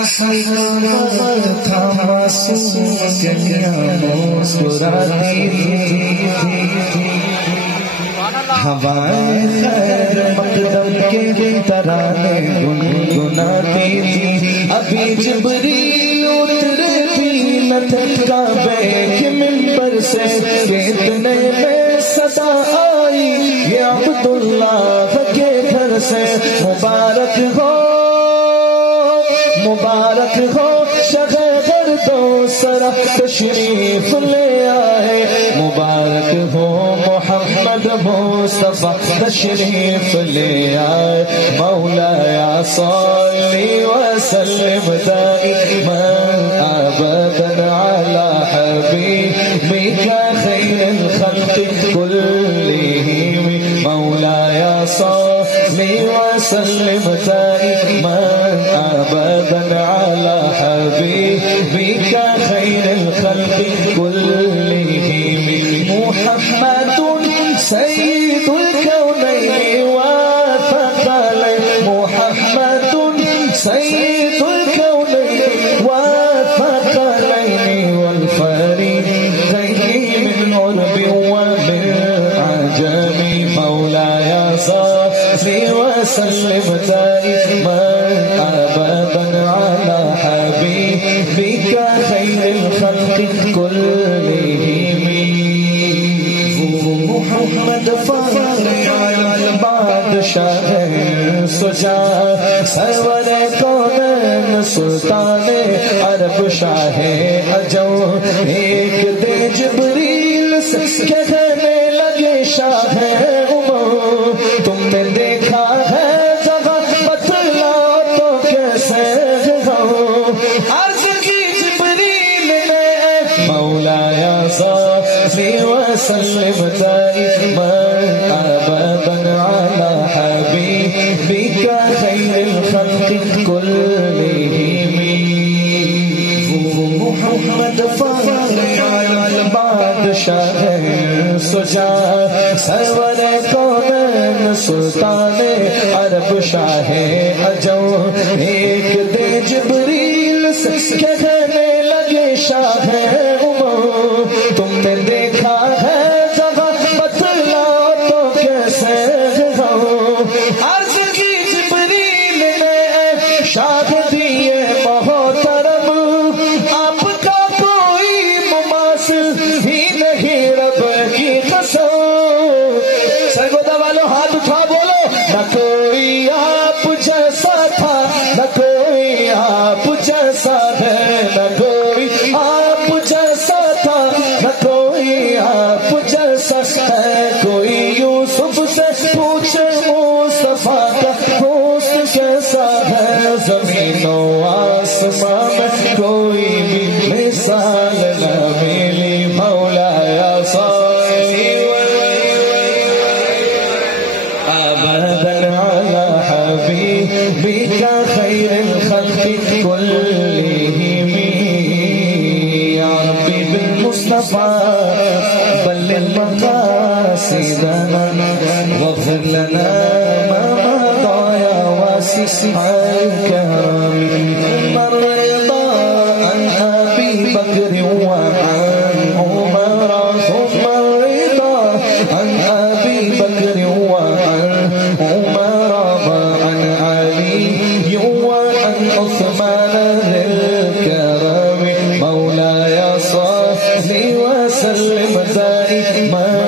था मासूम मुस्कुराती थी हवाएं खैर मकदम के तराने गुनगुनाती थी। अभी जिब्रील उतरे भी न थे काबे के मिंबर से इतने में सदा आई ये अब्दुल्लाह के घर से मुबारक हो शगे दर्दो सरा तशरीफ ले आए। मुबारक हो मोहम्मद मुस्तफा तशरीफ ले आए। मौलाया सल्ली व सल्लिम दाइमन अबदन अला हबीबिका खैरुल खल्क़ि कुल्लिहिम। मौलाया सल्ली व सल्लिम दाइमन अबदन अला हबीबिका खैरुल खल्क़ि कुल्लिहिम। मुहम्मदुन सय्यिदुल कौनैन व थक़लैन। मुहम्मदुन सय्यिदुल कौनैन व थक़लैन वल फरीक़ैन मिन उर्ब व मिन अजम। मौलाया सल्ली व सल्लिम दाइमन अबदन अला हबीबिका खैरुल खल्क़ि कुल्लिहिम। मोहम्मद फारिल बादशाह सुजा सरवर कौनैन सुल्तान अरब शाह अजम। एक दे जिब्रील से कहने लगे शाह उमर तुमने देखा है जगह बतलाओ तो कैसे हो। अर्ज़ की जिब्रील ने मौलाया सल्ली व सल्लिम दाइमन अबदन अला हबीबिका खैरुल खल्क़ि कुल्लिहिम। मोहम्मद फारिल बादशाह सुजा सरवर कौनैन सुल्तान अरब शाह अजम। एक दे जिब्रील से कहने लगे शाह उमर तुमने देखा है जगह बतलाओ तो कैसे हो। अर्ज़ की जिब्रील ने शाह दिए मोहतरम आपका कोई मुमासिल ही नहीं रब की कसम। सरगोदा वालों हाथ उठा बोलो न कोई आप जैसा था न कोई आप जैसा है। न कोई आप जैसा था न कोई आप जैसा है। कोई यूसुफ से पूछे मुस्तफा का हुस्न कैसा है। ज़मीनो आसमां में कोई भी मिसाल न मिली। मौलाया सल्ली अबदन अला हबीबिका खैरुल खल्क़ि कुल्लिहिम। या रब्बी बिल मुस्तफा बल्लिग मक़ासिदना वग़फ़िर लना मा मदा या वासिअल करम। मर्ज़ा अन अबी बकर व अन उमर थुम्मा रिदा अन अबी बकर व अन उमर व अन अली व अन उस्मान ज़िल करम। मौलाया सल्ली व सल्लिम दाइमन